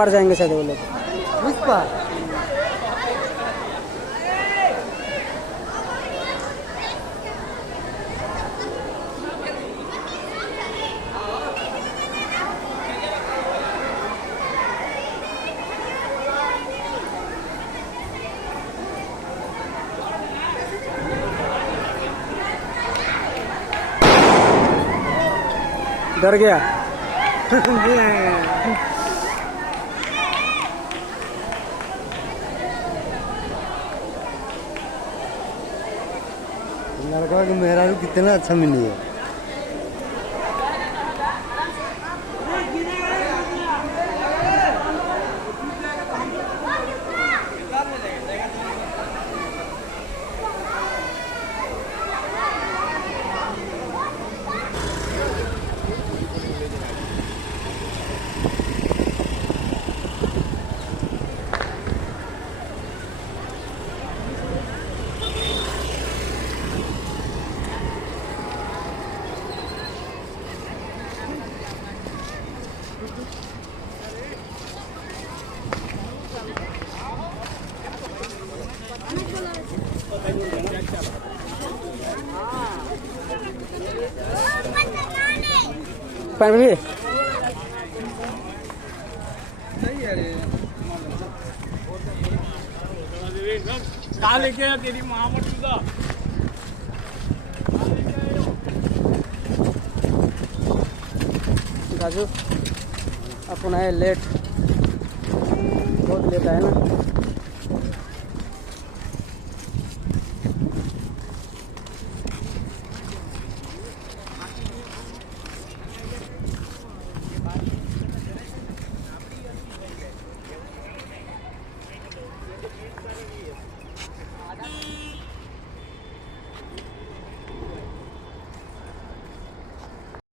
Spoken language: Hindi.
पार जाएंगे शायद वो लोग। उस पार डर गया। लड़का के मेहरारू कितना अच्छा मिली है। पैन भी तेरी माँ मौजूदा राजू अपन आए लेट, बहुत लेट आए ना।